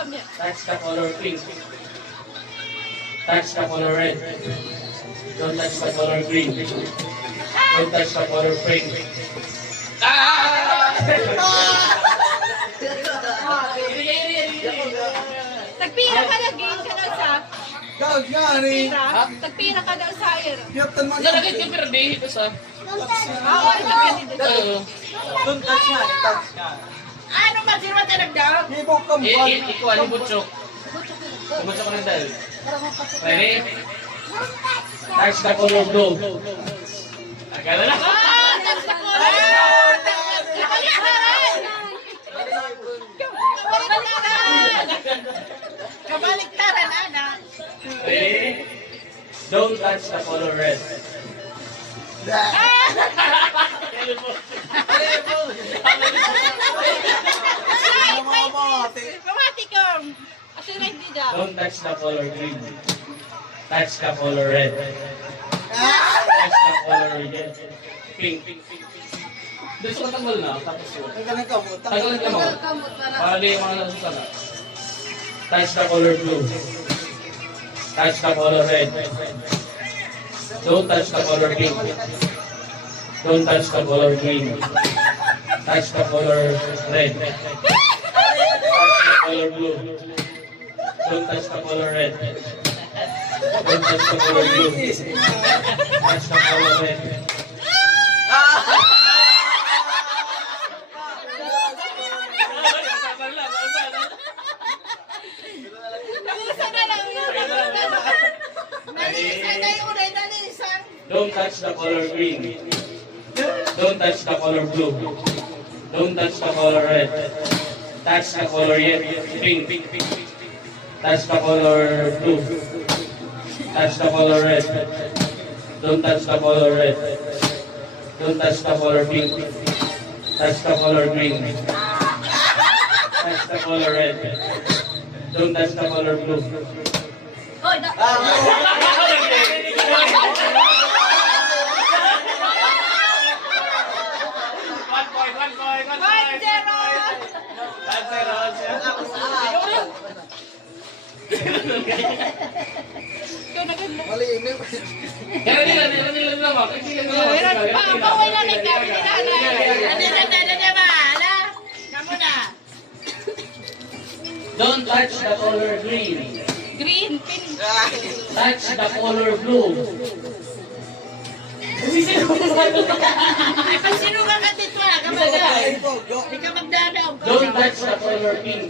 Touch the color pink. Touch the color red. Don't touch the color green. Don't touch the color pink. Tagpira ka na, gain ka daw sa... Gawag nga, ni. Tagpira ka daw sa air. Hiyaptan mo Nalagay ka pero di ito sa... Awal ka dito. Don't touch nga, touch nga. Ano ba? Sino ba tinagdaw? Hibok ka mo. Ikuha ni Butchok. Butchok ka ng dahil. Ready? Touch the color blue. Agala na. That's the color! Kabaliktaran, anak. Ready? Don't touch the color red. Kamati ko. Kasi hindi daw. Don't touch the color green. Touch the color red. Touch the color pink. Doon sa matanggal na, tapos yun. Tanggalin ka mo. Tanggalin ka mo. Para di yung mga nasusana. Touch the color blue. Touch the color red. Don't touch the color pink. Don't touch the color green. Touch the color red. Touch the color blue. Don't touch the color red. Don't touch the color blue. Touch the color red. Nausan na lang yun. Nalisan na yung uray, nalisan. Don't touch the color green. Don't touch the color blue. Don't touch the color red. Touch the color pink. Touch the color blue. Touch the color red. Don't touch the color red. Don't touch the color pink. Touch the color green. Touch the color red. Don't touch the color blue. Hoy, na... Ikaw na ganda. Mali ini. Kaya nila naman. Bawal na rin kami ni nanay. Ano ba? Ala? Kamu na. Don't touch the color green. Green, pink. Touch the color blue. Pag sinuga ka dito, ka magdadaw. Hindi ka magdadaw. Don't touch the color pink.